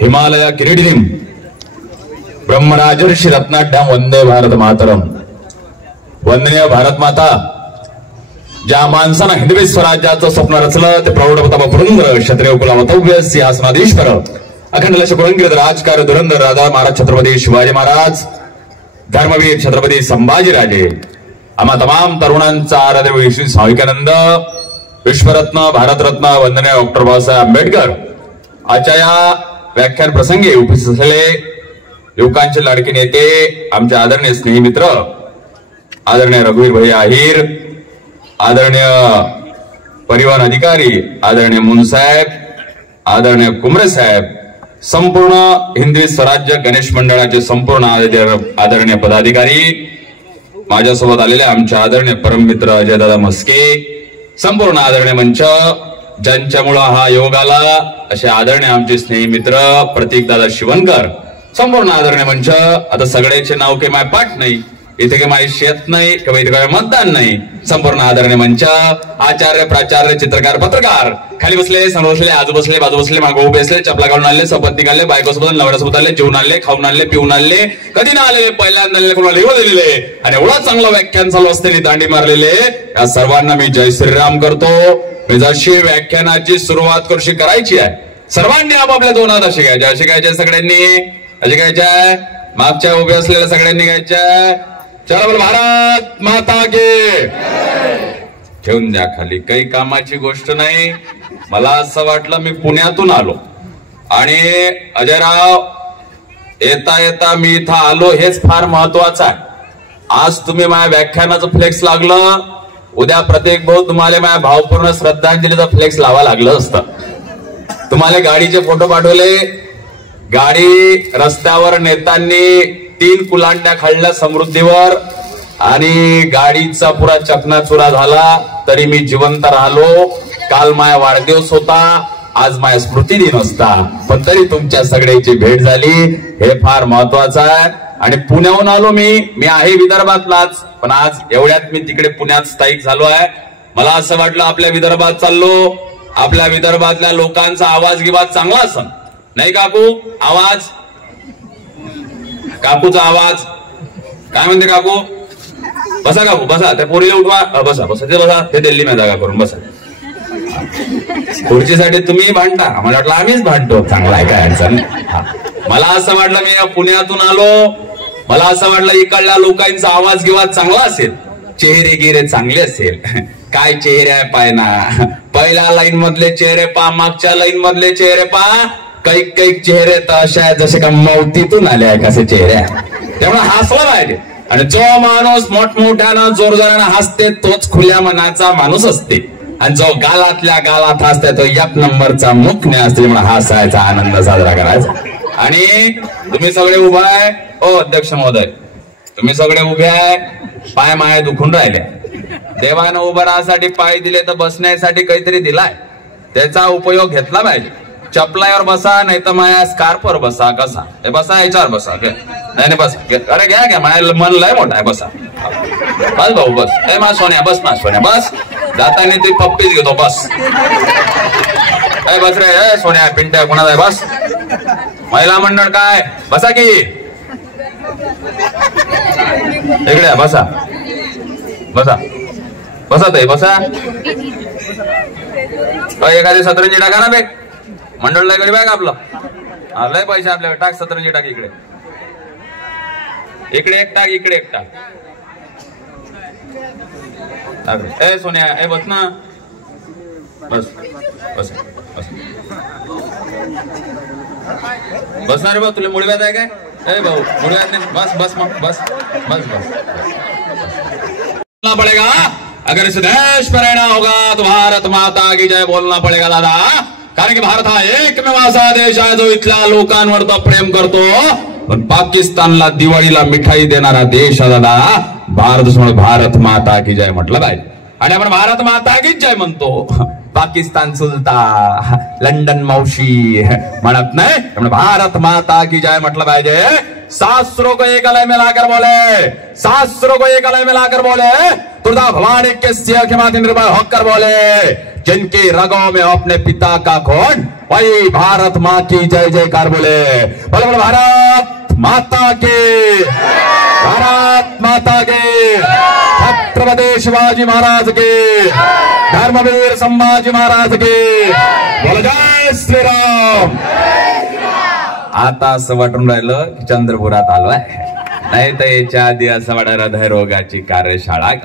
हिमालय किरीटिनीं ब्रह्मराजर्षि रत्नाढ्यां वंदे भारत मातरम। वंदनीय भारत माता, ज्या माणसानं हिंदवी स्वराज्याचं स्वप्न रचलं ते प्रौढ प्रताप पुरंदर क्षत्रिय कुलावतव्य सिंहासनाधीश्वर अखंड लक्ष्मणगिरी राजकार धुरंधर राजा महाराज छत्रपती शिवाजी महाराज, धर्मवीर छत्रपती संभाजीराजे, आम्हा तमाम तरुणांचा आराध्य विश्व स्वामिकानंद, विश्वरत्न भारतरत्न वंदनीय डॉक्टर बाबासाहेब आंबेडकर आजच्या या व्याख्यान प्रसंगी उपस्थित असलेले युवकांचे लाडके नेते, आमचे आदरणीय स्नेही मित्र, आदरणीय रघुवीर भैया आहिर, आदरणीय परिवहन अधिकारी आदरणीय मुनसाहेब, आदरणीय कुमरे साहेब, संपूर्ण हिंदवी स्वराज्य गणेश मंडळाचे संपूर्ण आदरणीय पदाधिकारी, माझ्यासोबत आलेले आमचे आदरणीय परममित्र अजयदादा मस्के, संपूर्ण आदरणीय मंच, ज्यांच्यामुळे हा योग आला असे आदरणीय आमचे स्नेही मित्र प्रतीकदादा शिवणकर, संपूर्ण आदरणीय मंच। आता सगळ्याचे नाव काही माय पाठ नाही, इथे काही माय शेत नाही किंवा इथे काही मतदान नाही, संपूर्ण आदरणीय मंच, आचार्य प्राचार्य चित्रकार पत्रकार, खाली बसले समोर बसले आजू बसले बाजू बसले मागो उभे असले, चपला घालून आले, सपत्ती घालले, बायकोसोबत नवऱ्यासोबत आले, जेवून आले, खाऊन आले, पिऊन आले, कधी ना आलेले, पहिल्यांदा आलेले, कोणाला लिहून दिलेले आणि एवढा चांगला व्याख्यान चालू असताना दांडी मारलेले या सर्वांना मी जय श्रीराम करतो। मी जशी व्याख्यानाची सुरुवात कशी करायची आहे, सर्वांनी आपापल्या दोन हात असे घ्यायचे, असे घ्यायचे सगळ्यांनी, असे घ्यायचे, मागच्या उभे असलेल्या सगळ्यांनी घ्यायचे, चला बोल भारत माता की। ठेवून द्या खाली, काही कामाची गोष्ट नाही। मला असं वाटलं मी पुण्यातून आलो आणि अजयराव येता येता मी इथं आलो हेच फार महत्वाचं आहे। आज तुम्ही माझ्या व्याख्यानाचं फ्लेक्स लागलं, उद्या प्रत्येक भाऊ तुम्हाला माझ्या भावपूर्ण श्रद्धांजलीचं फ्लेक्स लावा लागलं असतं। तुम्हाला गाडीचे फोटो पाठवले, गाडी रस्त्यावर नेतांनी 3 कुलांड्या खाल्ल्या समृद्धीवर आणि गाडीचा पुरा चकनाचुरा झाला, तरी मी जिवंत राहिलो। काल माझा वाढदिवस होता, आज माझा स्मृती दिन असता, पण तरी तुमच्या सगळ्याची भेट झाली, हे फार महत्वाचं आहे। आणि पुण्याहून आलो मी आहे विदर्भातलाच, पण आज एवढ्यात मी तिकडे पुण्यात स्थायिक झालो आहे। मला असं वाटलं आपल्या विदर्भात चाललो, आपल्या विदर्भातल्या लोकांचा आवाज गिवाज चांगला असन, नाही काकू? आवाज, काकूचा आवाज काय म्हणते काकू? बसा काकू बसा, त्या पोरीला उठवा, बसा बसा ते बसा, ते दिल्ली मध्ये जागा करून बसा। खुर्चीसाठी तुम्ही भांडता, मला वाटलं आम्हीच भांडतो, चांगला आहे काय अडचण। मला असं वाटलं मी पुण्यातून आलो, मला असं वाटलं इकडल्या लोकांचा आवाज गिवाज चांगला असेल, चेहरे गिरे चांगले असेल। काय चेहरे आहे पाय ना, पहिल्या लाईन मधले चेहरे पा, मागच्या लाईन मधले चेहरे पा, काही चेहरे तर अशा आहेत जसे का मौतीतून आले आहे कसे चेहरे, त्यामुळे हसलं पाहिजे। आणि जो माणूस मोठमोठ्यानं जोरजोरानं हसते तोच खुल्या मनाचा माणूस असते, आणि जो गालातल्या गालात हसते तो 1 नंबरचा मुख्य असते, त्यामुळे हसायचा आनंद साजरा करायचा। आणि तुम्ही सगळे उभा आहे, ओ अध्यक्ष महोदय तुम्ही सगळे उभे आहे, पाय माय दुखून राहिले, देवानं उभं राहण्यासाठी पाय दिले तर बसण्यासाठी काहीतरी दिलाय, त्याचा उपयोग घेतला पाहिजे। चपलावर बसा नाही तर माया स्कार्फवर बसा, कसा हे बसा, याच्यावर बसा, नाही बसा, अरे घ्या घ्या, माया मन लय मोठा आहे, बसा बस भाऊ बस, ए मा सोन्या बस, मा सोन्या बस, जाताना ती पप्पीच घेतो बस, ए बस रे, ए सोन्या पिंट्या कोणाचा आहे बस, महिला मंडळ काय बसा की इकडे बसा बसा बसा ताई बसा, एखादी सतरंजी टाका ना बे, मंडळ लय गरीब आहे का आपलं, लय पैसे आपल्याकडे, टाक सतरंजी टाक इकडे, इकडे एक टाक, इकडे एक टाक, ए सोन्या ए बस ना, बस बस बस बसणार रे भाऊ, तुला मुळव्यात आहे काय? ए भाऊ मुळव्यात नाही, बस बस मग बस बस बस बोलना पड़ेगा, अगर इस देश पर रहना होगा तो भारत माता की जय बोलना पड़ेगा दादा, कारण की भारत हा एकमेव असा देश आहे जो इथल्या लोकांवर तर प्रेम करतो, पण पाकिस्तानला दिवाळीला मिठाई देणारा देश आहे दादा। भारत माता की जय म्हटलं पाहिजे, आणि आपण भारत माता की जय म्हणतो, पाकिस्तान सुलता, लंडन मावशी म्हणत नाही, त्यामुळे भारत माता की जय म्हटलं पाहिजे। शास्त्रों को एक अलय में लाकर बोले, शास्त्रों को एक अलय में लाकर बोले, तुर्दा भवानी के सिया के माथे निर्भय होकर बोले, जिनकी रगों में अपने पिता का खून, वही भारत माँ की जय जयकार बोले। बोले बोले भारत माता की, भारत माता की, छत्रपति शिवाजी महाराज की, धर्मवीर संभाजी महाराज की, बोले जय श्रीराम। आता असं वाटून राहिलं की चंद्रपुरात आलोय, नाही तर याच्या आधी असं वाटत हृदयरोगाची कार्यशाळा आहे.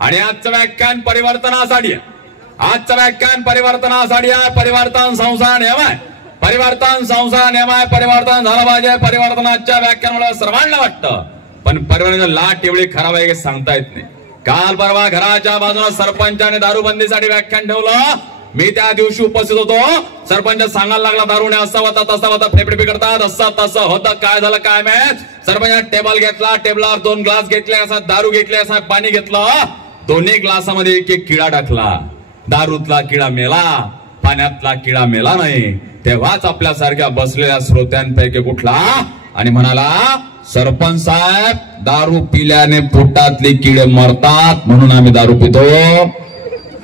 आणि आजचं व्याख्यान परिवर्तनासाठी आहे. आजचं व्याख्यान परिवर्तनासाठी आहे. परिवर्तन संसार नियम आहे. परिवर्तन संसार नियम आहे. परिवर्तन झालं पाहिजे. परिवर्तनाच्या व्याख्यानामुळे सर्वांना वाटतं, पण परिवर्तनाची लाट एवढी खराब आहे की सांगता येत नाही. काल परवा घराच्या बाजूला सरपंचाने दारूबंदीसाठी व्याख्यान ठेवलं. मी त्या दिवशी उपस्थित होतो. सरपंच सांगायला लागला दारूने असं होता तसा होता, फेफडे बिघडतात, असं तसं होतं. काय झालं काय माहित. सरपंच टेबल घेतला, टेबलावर 2 ग्लास घेतले, असा दारू घेतले, असा पाणी घेतलं. दोन्ही ग्लासामध्ये एक एक किडा टाकला. दारूतला किडा मेला, पाण्यातला किडा मेला नाही. तेव्हाच आपल्यासारख्या बसलेल्या श्रोत्यांपैकी कुठला आणि म्हणाला, सरपंच साहेब दारू पिल्याने पोटातले किडे मरतात म्हणून आम्ही दारू पितो.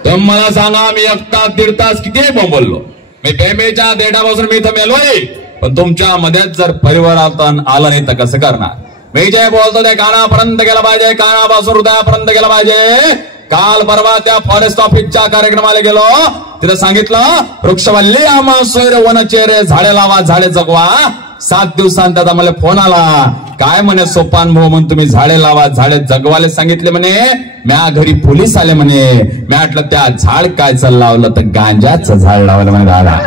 तर मला सांगा, मी 1 तास 1.5 तास किती बोंबललो. मी पेमेच्या देठापासून मी इथं मेलोय, पण तुमच्या मध्येच जर परिवारातून आलं नाही तर कसं करणार. मी जे बोलतो ते कानापर्यंत गेला पाहिजे, कानापासून हृदयापर्यंत गेला पाहिजे. काल परवा त्या फॉरेस्ट ऑफिसच्या कार्यक्रमाला गेलो. तिथे सांगितलं, वृक्षवल्ली आम्हा सोयर वनचेरे, झाडे लावा झाडे जगवा. 7 दिवसांत मला फोन आला. काय म्हणे सोपान भाऊ, म्हणून तुम्ही झाडे लावा झाडे जगवाले सांगितले म्हणे. म्या घरी पोलीस आले म्हणे. मी म्हटलं त्या झाड काय लावलं तर गांजाचं झाड लावलं म्हणे दादा.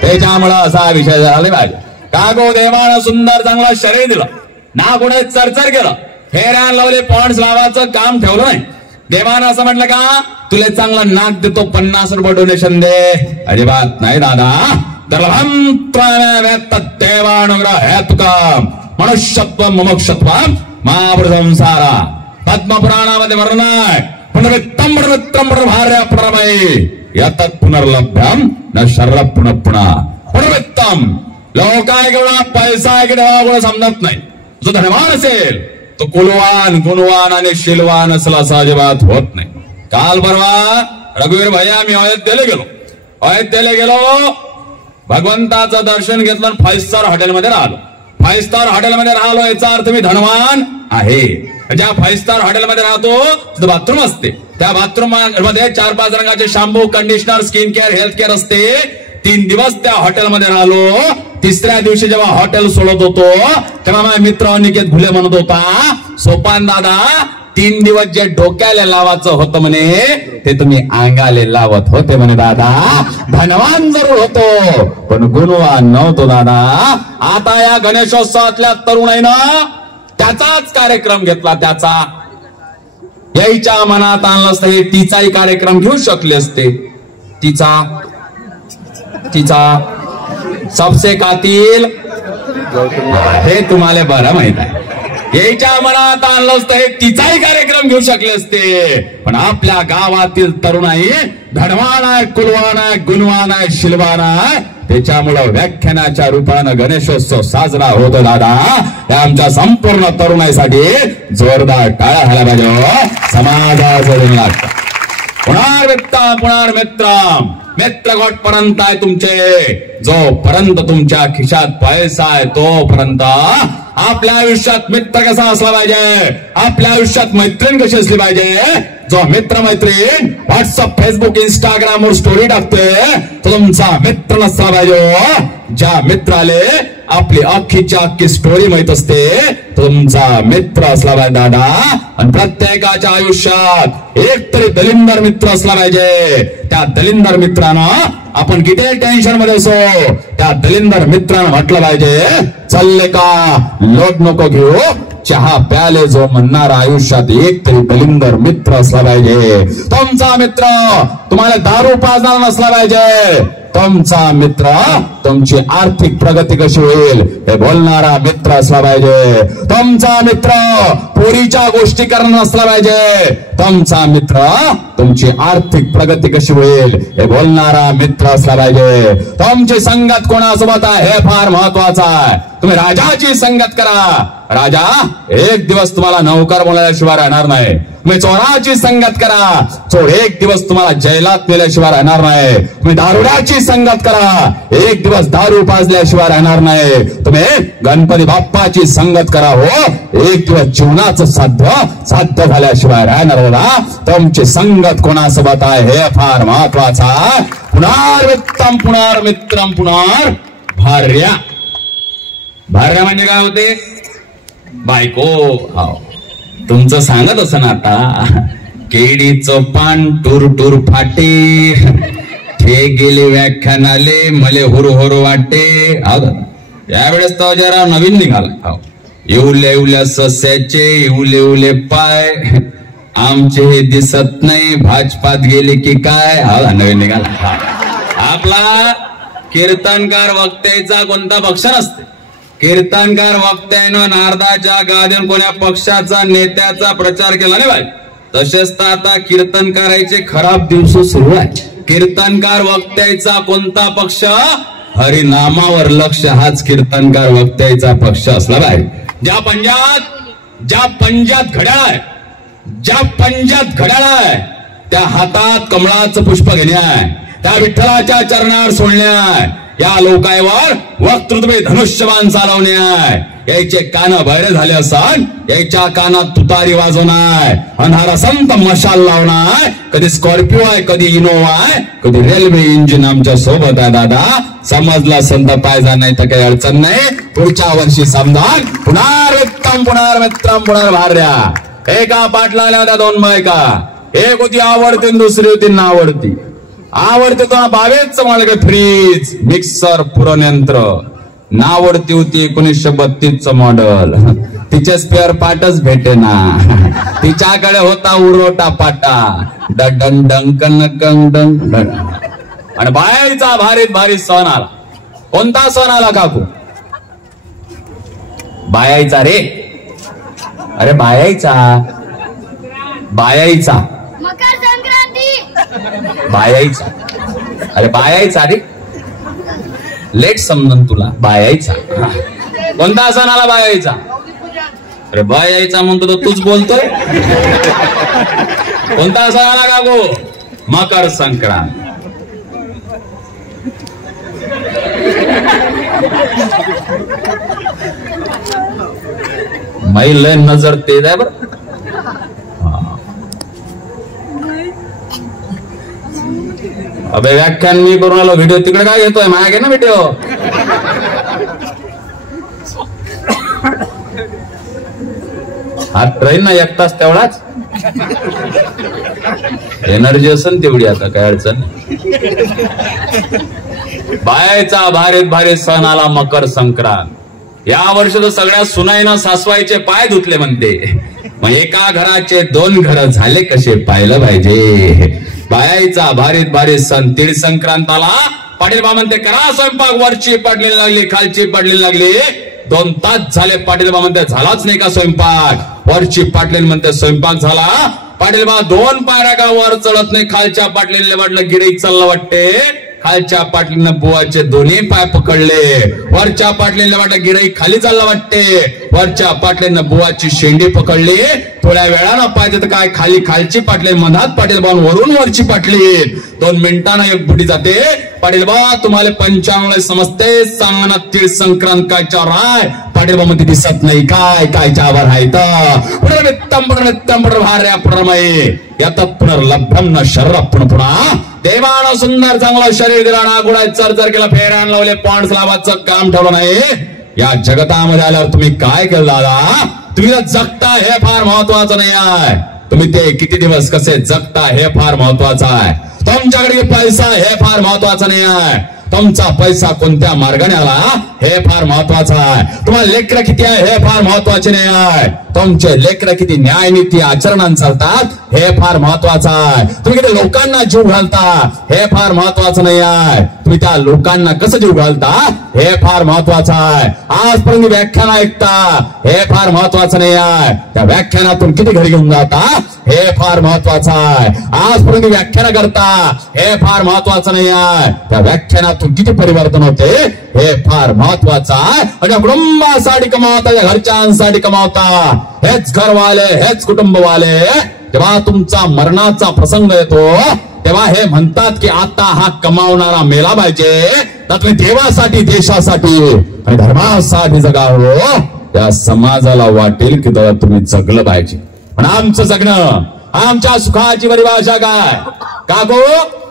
त्याच्यामुळं असा विषय झाला पाहिजे. का गो देवानं सुंदर चांगलं शरीर दिलं, ना कुठे चरचर केलं, फेऱ्या लावले, पॉइंट्स लावायचं काम ठेवलं नाही. देवानं असं म्हटलं का तुला चांगलं नाक देतो, 50 रुपये डोनेशन दे. अजिबात नाही दादा. देवानुग्रह हे तुका मनुष्यत्व मुमुक्षत्व महापुरुषंसारा. पद्मपुराणामध्ये वर्णन आहे. पुनर्वित्तम पुनर्वित्रम पुनर्भार्य पुनर्मयी यातत् पुनर्लभ्यम न शर्र पुनः पुनः. पुनर्वित्तम लोक काय केवढा पैसा आहे की देवा समजत नाही. जो धनवान असेल तो कुलवान गुणवान आणि शीलवान असला असा अजिबात होत नाही. काल परवा रघुवीर भैया मी अयोध्येला गेलो. भगवंताचं दर्शन घेतलं, 5 स्टार हॉटेलमध्ये राहिलो. 5 स्टार हॉटेलमध्ये राहिलो याचा अर्थ मी धनवान आहे. ज्या 5 स्टार हॉटेलमध्ये राहतो तिथं बाथरूम असते. त्या बाथरूम मध्ये 4-5 रंगाचे shampoo, conditioner, skin care, health care असते. 3 दिवस त्या हॉटेलमध्ये राहिलो. 3ऱ्या दिवशी जेव्हा हॉटेल सोडत होतो तेव्हा माझा मित्र अनिकेत घुले म्हणत होता, सोपान दादा 3 दिवस जे डोक्याला लावायचं होतं म्हणे ते तुम्ही अंगाले लावत होते म्हणे दादा. धनवान जरूर होतो पण गुणवान नव्हतो दादा. आता या गणेशोत्सवातल्या तरुणाईनं त्याचाच कार्यक्रम घेतला. त्याचा यायच्या मनात आणलं असतं हे तिचाही कार्यक्रम घेऊ शकले असते. तिचा सबसे कातील हे तुम्हाला बरं माहित आहे. याच्या मनात आणलं असतं हे तिचाही कार्यक्रम घेऊ शकले असते. पण आपल्या गावातील तरुणाई धनवान आहे, कुलवान आहे, गुणवान आहे, शिलवान आहे. त्याच्यामुळं व्याख्यानाच्या रूपानं गणेशोत्सव साजरा होतो दादा. या आमच्या संपूर्ण तरुणाईसाठी जोरदार टाळ्या झाल्या पाहिजे. समाजाचं लागतं. पुनर्मित्रम मित्र गोटपर्यंत आहे तुमचे. जोपर्यंत तुमच्या खिशात पैसा आहे तोपर्यंत आपल्या आयुष्यात मित्र कसा असला पाहिजे, आपल्या आयुष्यात मैत्रीण कशी असली पाहिजे. जो मित्र मैत्रीण व्हॉट्सअप, फेसबुक, इंस्टाग्राम वर स्टोरी टाकते तो तुमचा मित्र नसला पाहिजे. ज्या मित्राले आपली अख्खीच्या अख्खी स्टोरी माहित असते तुमचा मित्र असला पाहिजे दादा. आणि प्रत्येकाच्या आयुष्यात एक तरी दलिंदर मित्र असला पाहिजे. त्या दलिंदर मित्रानं आपण किती टेन्शन मध्ये असो त्या दलिंदर मित्रानं म्हटलं पाहिजे, चालले का लोट नको घेऊ, चहा प्याले जो म्हणणार आयुष्यात एक तरी दलिंदर मित्र असला पाहिजे. तुमचा मित्र तुम्हाला दारू पाजणार नसला पाहिजे. तुमचा मित्र तुमची आर्थिक प्रगती कशी होईल हे बोलणारा मित्र असला पाहिजे. तुमचा मित्र पोरीच्या गोष्टी करणं नसला पाहिजे. तुमचा मित्र तुमची आर्थिक प्रगती कशी होईल हे बोलणारा मित्र असला पाहिजे. तुमची संगत कोणासोबत आहे हे फार महत्वाचं आहे. तुम्ही राजाची संगत करा. राजा एक दिवस तुम्हाला नौकर बोलल्याशिवाय राहणार नाही. तुम्ही चोराची संगत करा, चोर एक दिवस तुम्हाला जैलात नेल्याशिवाय राहणार नाही. तुम्ही दारुड्याची संगत करा, एक दिवस दारू पाजल्याशिवाय राहणार नाही. तुम्ही गणपती बाप्पाची संगत करा, हो एक दिवस जीवनाचं साध्य झाल्याशिवाय राहणार होता. तुमची संगत कोणासोबत आहे हे फार महत्वाचा. पुनर्मित्रम पुनर्मित्रम पुनर् भार्या. भार्या म्हणजे काय होते? बायको. हो तुमचं सांगत असं ना आता, केडीचं पान टूर टूर फाटे, हे गेले व्याख्यानाले मले हुर हुर वाटे. यावेळेस तर जरा नवीन निघाला. हो येऊल्या येऊल्या सस्याचे येऊले येऊले पाय, आमचे हे दिसत नाही भाजपात गेले की काय. हा नवीन निघाला. आपला कीर्तनकार वक्त्याचा कोणता पक्ष नसते. कीर्तनकार वक्त्यानं नारदाच्या गादीवर कोण्या पक्षाचा नेत्याचा प्रचार केला नाही पाहिजे. तसेच तर आता कीर्तनकाराचे खराब दिवस सुरू आहे. कीर्तनकार वक्त्याचा कोणता पक्ष? हरिनामावर लक्ष, हाच कीर्तनकार वक्त्याचा पक्ष असला पाहिजे. ज्या पंजात घड्याळ आहे, ज्या पंजात घड्याळ आहे त्या हातात कमळाचं पुष्प घेणे आहे, त्या विठ्ठलाच्या चरणावर सोडणे आहे. या लोकांवर वक्तृत्वे धनुष्यबाण चालवणे आहे. याचे कान बहिरे झाले असन, याच्या कानात तुतारी वाजवणार, अंधारा संत मशाल लावणार. कधी स्कॉर्पिओ आहे, कधी इनोवा आहे, कधी रेल्वे इंजिन आमच्या सोबत आहे. दादा समजला संत पायजा नाही तर काही अडचण नाही. पुढच्या वर्षी समजा पुनर्मित्रम पुनर्मित्रम पुनर्भार्या. एका पाटलाला होत्या दोन बायका, एक होती आवडती दुसरी होती नावडती. आवडते तो 22 मालक फ्रीज मिक्सर पुरणयंत्र, नावडती होती 1932 मॉडेल. तिचे स्पेअर पार्टच भेटेना, तिच्याकडे होता उरोटा पाटा डंग डंग कन डंग. आणि बायाचा भारीत भारी सण आला. कोणता सण आला काकू? बायाचा रे. अरे बायाचा मकर संक्रांती. बायाचा. अरे बायाचा रे, लेट समजून तुला. बायाचा कोणता सण आला? बायाचा. अरे बायाचा म्हणतो तो तूच बोलतोय. कोणता सण आला काकू? मकर संक्रांत. महिला नजर तेज आहे बर. अबे व्याख्यान मी करून आलो, व्हिडिओ तिकडे काय घेतोय? माया घे ना व्हिडिओ. हा ट्रेन ना 1 तास तेवढाच एनर्जी असेल तेवढी, आता काय अडचण. बायाचा भारीत भारी सण आला मकर संक्रांत. या वर्षी तर सगळ्या सुनाईनं सासवाईचे पाय धुतले म्हणते. मग एका घराचे 2 घर झाले कसे पाहिलं पाहिजे. बायाचा भारीत भारी सण तीळ संक्रांताला पाटील बा म्हणते करा स्वयंपाक. वरची पाटली लागली, खालची पाटली लागली. 2 तास झाले. पाटील बा म्हणते झालाच नाही का स्वयंपाक? वरची पाटली म्हणते स्वयंपाक झाला. पाटील बा 2 पायऱ्या का वर चढत नाही. खालच्या पाटलीने वाटलं गिराईक चाललं वाटते. खालच्या पाटलीनं बुवाचे दोन्ही पाय पकडले. वरच्या पाटलीने वाटलं गिराईक खाली चालला वाटते. वरच्या पाटलीनं बुवाची शेंडी पकडली. थोड्या वेळानं पाहिजे तर काय खाली खालची पाटली, मधात पाटील बा, वरून वरची पाटली. 2 मिनिटांना एक बुटी जाते. पाटील बा तुम्हाला 95 समजते, सांगना तीळ संक्रांत काय चार आहे? पाटील बा मध्ये दिसत नाही काय काय चावर आहे तर पुनर्मित्रम पुनर्मित्रम पुनर्भार्या पुनर्मये यात पुनर्लभ्यम न शरीर पुन्हा. देवानं सुंदर चांगलं शरीर दिला ना, गुळात चरचर केला, फेऱ्यान लावले, पॉइंट्स लावायचं काम ठेवलं नाही. या जगतामध्ये आल्यावर तुम्ही काय केलं दादा? तुम्ही जगता हे फार महत्वाचं नाही आहे. तुम्ही ते किती दिवस कसे जगता हे फार महत्वाचं आहे. तुमच्याकडे पैसा हे फार महत्वाचं नाही आहे. तुमचा पैसा कोणत्या मार्गाने आला हे फार महत्वाचं आहे. तुम्हाला लेकरं किती आहे हे फार महत्वाचे नाही आहे. तुमचे लेकरं किती न्यायनीती आचरणात चालतात हे फार महत्वाचं आहे. तुम्ही किती लोकांना जीव घालता हे फार महत्वाचं नाही आहे. तुम्ही त्या लोकांना कसं जीव घालता हे फार महत्वाचं आहे. आजपर्यंत व्याख्यान ऐकता हे फार महत्वाचं नाही आहे. त्या व्याख्यानातून किती घरी घेऊन जाता हे फार महत्वाचं आहे. आजपर्यंत व्याख्यान करता हे फार महत्वाचं नाही आहे. त्या व्याख्यानातून किती परिवर्तन होते हे फार महत्वाचं आहे. म्हणजे कुटुंबासाठी कमावता, घरच्यांसाठी कमावता, हेच घरवाले हेच कुटुंबवाले जेव्हा तुमचा मरणाचा प्रसंग येतो तेव्हा हे म्हणतात की आता हा कमावणारा मेला पाहिजे, तर तुम्ही देवासाठी, देशासाठी आणि धर्मासाठी जगावं, त्या समाजाला वाटेल की तेव्हा तुम्ही जगलं पाहिजे. पण आमचं जगणं, आमच्या सुखाची परिभाषा काय? काको,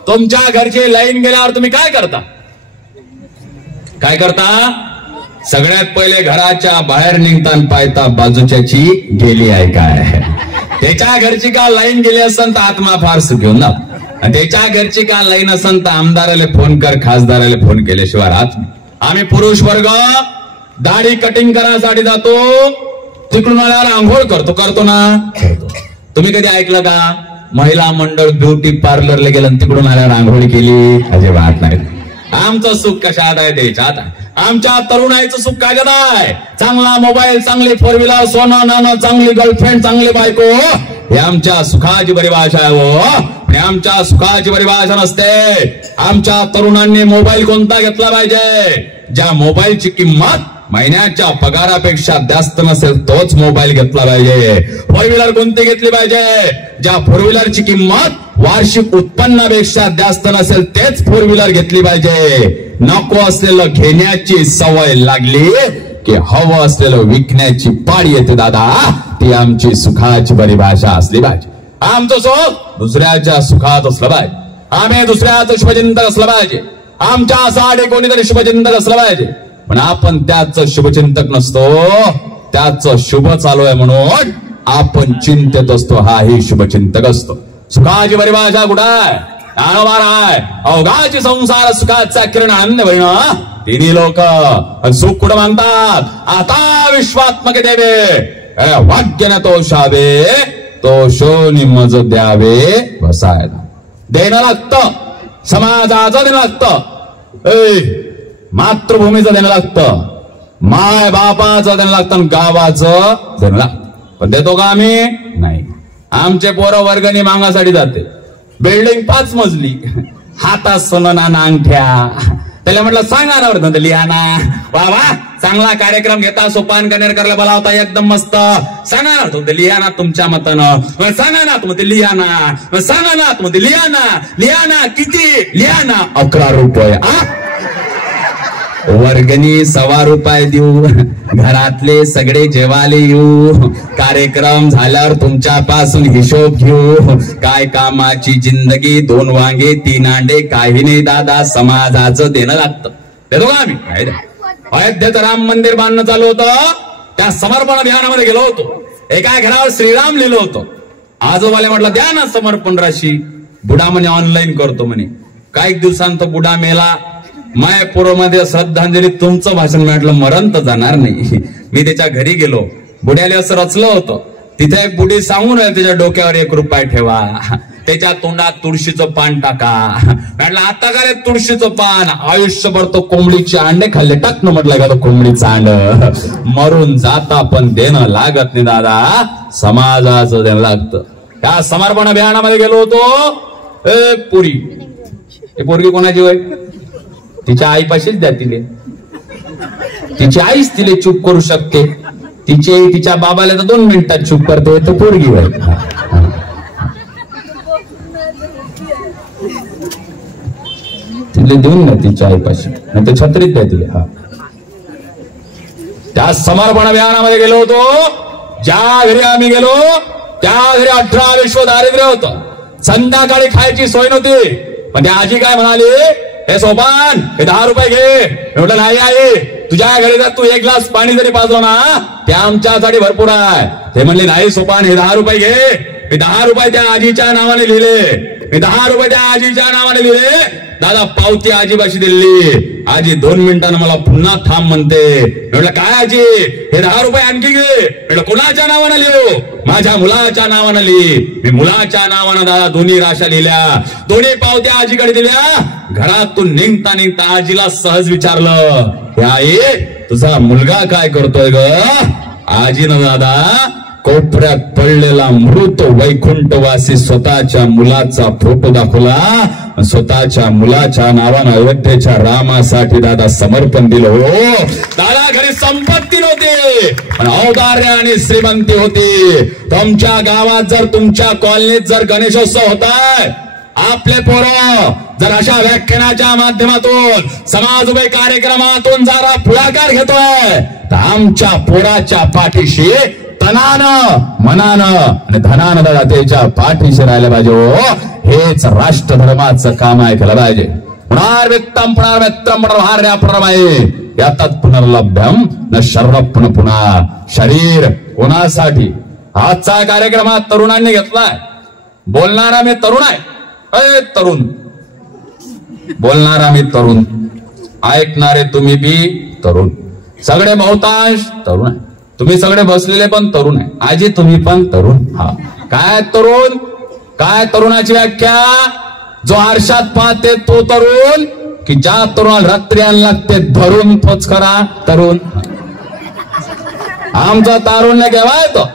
तुमच्या घरची लाईन गेल्यावर तुम्ही काय करता? काय करता? सगळ्यात पहिले घराच्या बाहेर निघताना पाहता बाजूच्याची गेली आहे काय. त्याच्या घरची का लाईन गेली असन तर आत्मा फार सुख घेऊन जा. त्याच्या घरची का लाईन असन तर आमदाराला फोन कर, खासदाराला फोन केल्याशिवाय राहत. आम्ही पुरुष वर्ग दाढी कटिंग करायसाठी जातो, तिकडून आल्यावर आंघोळ करतो ना. तुम्ही कधी ऐकलं का महिला मंडळ ब्युटी पार्लरला गेलं तिकडून आल्यावर आंघोळी केली? अजिबात नाही. आमचं सुख कशात आहे? देशात. आमच्या तरुणाईचं सुख काय आहे? चांगला मोबाईल, चांगली फोर व्हीलर, सोनं नाणं, चांगली गर्लफ्रेंड, चांगली बायको, हे आमच्या सुखाची परिभाषा आहे. आमच्या सुखाची परिभाषा नसते. आमच्या तरुणांनी मोबाईल कोणता घेतला पाहिजे? ज्या मोबाईलची किंमत महिन्याच्या पगारापेक्षा जास्त नसेल तोच मोबाईल घेतला पाहिजे. फोर व्हीलर कोणती घेतली पाहिजे? ज्या फोर व्हीलरची किंमत वार्षिक उत्पन्नापेक्षा जास्त नसेल तेच फोर व्हीलर घेतली पाहिजे. नको असलेलं घेण्याची सवय लागली की हवं असलेलं विकण्याची पाळी येते दादा. ती आमची सुखाची परिभाषा असली पाहिजे. आमचं सुख दुसऱ्याच्या सुखात असलं पाहिजे. आम्ही दुसऱ्याचं शुभचिंतक असलं पाहिजे. आमच्यासाठी कोणीतरी शुभचिंतक असलं पाहिजे. पण आपण त्याच शुभचिंतक नसतो, त्याच शुभ चालू आहे म्हणून आपण चिंतित असतो. हाही शुभचिंतक असतो. सुखाची परिभाषा कुठं आहे? आहे अवघाची संसार सुखाचा किरण आनंद बहिण. तिन्ही लोक सुख कुठं मागतात? आता विश्वात्मक देवे वाक्य न तो शावे, तो शोनी मज द्यावे बसायला. देणं लागतं, समाजाचं देणं लागतं, मातृभूमीचं देणं लागतं, माय बापाचं देणं लागतं, गावाचं देणं लागतं. पण देतो का आम्ही? नाही. आमचे पोरं वर्गणी मागासाठी जाते. बिल्डिंग 5 मजली, हातात सोनं नाणं अंगठ्या. त्याला म्हटलं सांगा ना लिहाना. वा वा, चांगला कार्यक्रम घेता, सोपान कनेरकरला बोलावता, एकदम मस्त. सांगा ना तुमचे लिहाना तुमच्या मतानं. सांगा ना तुमचे लिहाना, सांगा ना तुमचे लिहाना. लिहाना किती? लिहाना 11 रुपये. वर्गणी 1.25 रुपये देऊ, घरातले सगळे जेवाले येऊ, कार्यक्रम झाल्यावर तुमच्यापासून हिशोब घेऊ. काय कामाची जिंदगी, 2 वांगे 3 अंडे, काही नाही दादा, समाजाचं देणं लागतं. देतो का आम्ही? अयोध्येचं राम मंदिर बांधणं चालू होतं, त्या समर्पण अभियानामध्ये गेलो होतो. एका घरावर श्रीराम लिहिलं होतं. आजोबाला म्हटलं द्या ना समर्पण राशी. बुडा म्हणे ऑनलाईन करतो म्हणे. काही दिवसांत बुडा मेला. मायपूरमध्ये श्रद्धांजली तुमचं भाषण म्हटलं मरण तर जाणार नाही. मी त्याच्या घरी गेलो. बुड्याला असं रचलं होतं. तिथे एक बुडी सांगून त्याच्या डोक्यावर 1 रुपया ठेवा, त्याच्या तोंडात तुळशीचं पान टाका. म्हटलं आता काय तुळशीचं पान? आयुष्यभर तो कोंबडीचे अंडे खाल्ले. टाकणं म्हटलं का तो कोंबडीचं अंड. मरून जाता पण देणं लागत नाही दादा, समाजाचं देणं लागतं. त्या समर्पण अभियानामध्ये गेलो होतो. पुरी, हे पोरगी कोणाची होय? तिच्या आईपाशीच द्या तिले. तिची आईच तिले चूप करू शकते. तिच्या बाबाला तर 2 मिनिटात चूप करते, तर पोरगी होय. तिले देऊन ना तिच्या आईपाशी, नाही तर छत्रीत द्या तिले. हा, त्या समर्पण अभियानामध्ये गेलो होतो. ज्या घरी आम्ही गेलो त्या घरी 18 विश्व दारिद्र्य होतं. संध्याकाळी खायची सोय नव्हती. पण त्या आजी काय म्हणाली, हे सोपान, हे 10 रुपये घे. म्हटलं नाही आई, तुझ्या घरी जर तू 1 ग्लास पाणी जरी पाजलं ना ते आमच्यासाठी भरपूर आहे. ते म्हणले नाही सोपान, हे 10 रुपये घे. मी 10 रुपये त्या आजीच्या नावाने लिहिले. मी 10 रुपये त्या आजीच्या नावाने लिहिले. दादा पावती आजीबाशी दिली. आजी 2 मिनिटांना मला पुन्हा थांब म्हणते. म्हटलं काय आजी, हे 10 रुपये आणखी घे. म्हटलं कोणाच्या नावानं लिहू? माझ्या मुलाच्या नावानं लिही. मी मुलाच्या नावानं दादा 2 राशा लिहिल्या. 2 पावत्या आजीकडे दिल्या. घरातून निघता निघता आजीला सहज विचारलं, आई तुझा मुलगा काय करतोय ग? आजीनं दादा कोपऱ्यात पडलेला मृत वैकुंठवासी स्वतःच्या मुलाचा फोटो दाखवला. स्वतःच्या मुलाच्या नावानं अयोध्येच्या रामासाठी दादा समर्पण दिलं. हो दादा, तुमच्या घरी संपत्ती नव्हती पण औदार्य आणि श्रीमंती होती. तुमच्या गावात जर तुमच्या कॉलनीत जर गणेशोत्सव होताय, आपले पोरं जर अशा व्याख्यानाच्या माध्यमातून समाज उभे कार्यक्रमातून जरा पुढाकार घेतोय तर आमच्या पोराच्या पाठीशी तनानं मनानं आणि धनानं त्याच्या पाठीशी राहिलं पाहिजे. हो हेच राष्ट्रधर्माचं काम आहे. केलं पाहिजे. पुनर्वित्तम पुनर्वित्तम पुनर्हार्याप्रमाणे यातात पुनर्लभ्यम न शर्व पुन्हा. शरीर कोणासाठी? आजचा कार्यक्रमात तरुणांनी घेतलाय. बोलणारा मी तरुण आहे. तरुण बोलणारा मी तरुण, ऐकणारे तुम्ही बी तरुण, सगळे बहुतांश तरुण आहे. तुम्ही सगळे बसलेले पण तरुण आहे. आजी तुम्ही पण तरुण. हा काय तरुण? काय तरुणाची व्याख्या? जो आरशात पाहते तो तरुण की ज्या तरुणाला रात्री लागते धरून तोच खरा तरुण. आमचं तारुण्य केव्हा येतो?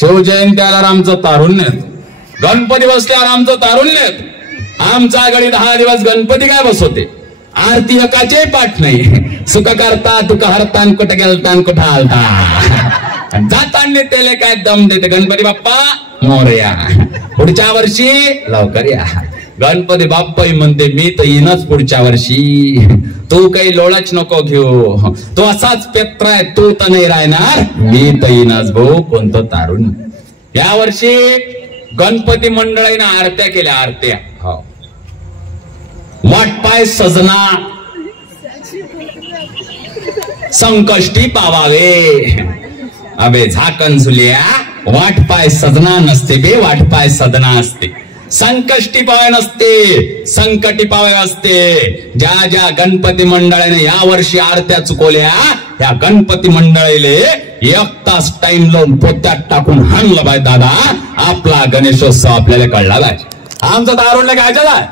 शिवजयंती आल्यावर आमचं तारुण्य येतं. गणपती बसल्यावर आमचं तारुण्य येतं. आमच्या घरी 10 दिवस गणपती काय बसवते? आरती एकाचे पाठ नाही. सुख करता तुका हरता कुठं गेलता कुठं आलता जाताना त्याला काय दम देते. गणपती बाप्पा मोरया. पुढच्या वर्षी लवकर या. गणपती बाप्पा म्हणते मी तर येईनच पुढच्या वर्षी. तू काही लोळाच नको घेऊ. तो असाच पेत्र आहे. तू तर नाही राहणार. मी तर येईनच भाऊ. कोणतं तारुण. या वर्षी गणपती मंडळीने आरत्या केल्या. आरत्या हो वाटपाय सजना संकष्टी पावावे. अबे झाकण झुल्या. वाटपाय सजना नसते बे. वाटपाय सदना असते. संकष्टी पावे नसते. संकटी पावे असते. ज्या ज्या गणपती मंडळाने या वर्षी आरत्या चुकवल्या या गणपती मंडळीले 1 तास टाइम लावून पोत्यात टाकून हाणलं पाहिजे. दादा आपला गणेशोत्सव आपल्याला कळला पाहिजे. आमचं तारुण्य काय आहे?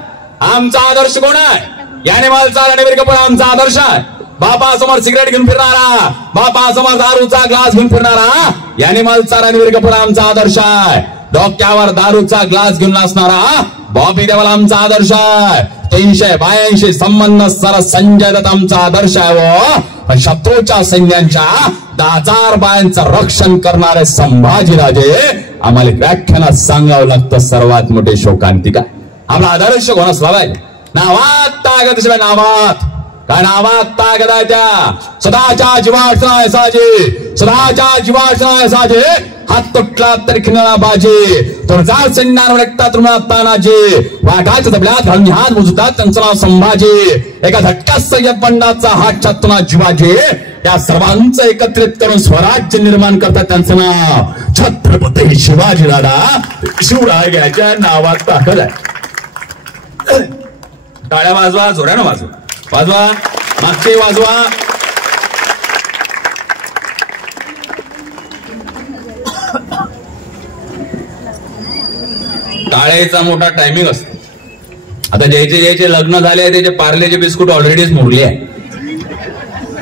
आमचा आदर्श कोण आहे? याने मालचा पण आमचा आदर्श आहे. बापा समोर सिगरेट घेऊन फिरणारा, बापा समोर दारूचा ग्लास घेऊन फिरणारा याने मालचा पण आमचा आदर्श आहे. डोक्यावर दारूचा ग्लास घेऊन असणारा बॉबी देवल आमचा आदर्श आहे. 382 संबंध सर संजय दत्त आमचा आदर्श आहे. व शत्रूच्या सैन्यांच्या 10,000 बायांचं रक्षण करणारे संभाजीराजे आम्हाला व्याख्यानात सांगावं लागतं. सर्वात मोठे शोकांतिका. आपला आदर्श कोण असला पाहिजे? नावात ताकद. नावात काय? नावात ताकद आहे. त्या सदाच्या जीवाचा साजे. सदाच्या जीवाचा साजे. हात तुटला तरी खिळा बाजे. तुळजार सैन्यावर एकता तृणात तानाजी. वाघाच्या दबल्यात घालून हात बुजतात त्यांचं नाव संभाजी. एका झटक्यात सय्यद बंडाचा हात छातुना जीवाजी. या सर्वांचं एकत्रित करून स्वराज्य निर्माण करतात. त्यांचं नाव छत्रपती शिवाजी राजा. शिवरायाच्या नावात ताकद आहे. टाळ्या वाजवा. जोरानं वाजवा. वाजवा. मागचे वाजवा. टाळ्याचा मोठा टायमिंग असतो. आता ज्याचे लग्न झाले त्याचे पार्लेचे बिस्कुट ऑलरेडीच मोडले आहे.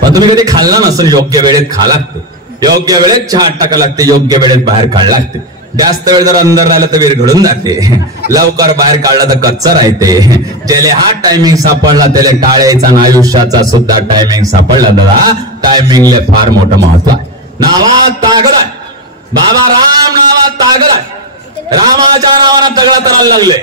पण तुम्ही कधी खाल्ला नसेल. योग्य वेळेत खा लागते. योग्य वेळेत चहा टाका लागते. योग्य वेळेत बाहेर काढ लागते. जास्त वेळ जर अंदर राहिला तर विरघडून जाते. लवकर बाहेर काढला तर कच्चा राहते. ज्याला हा टायमिंग सापडला त्याला टाळ्याचा आणि आयुष्याचा सुद्धा टायमिंग सापडला. दादा टायमिंगले फार मोठं महत्व आहे. नावात ताकद आहे. बाबा राम नावात ताकद आहे. रामाच्या नावानं दगड तरायला लागले.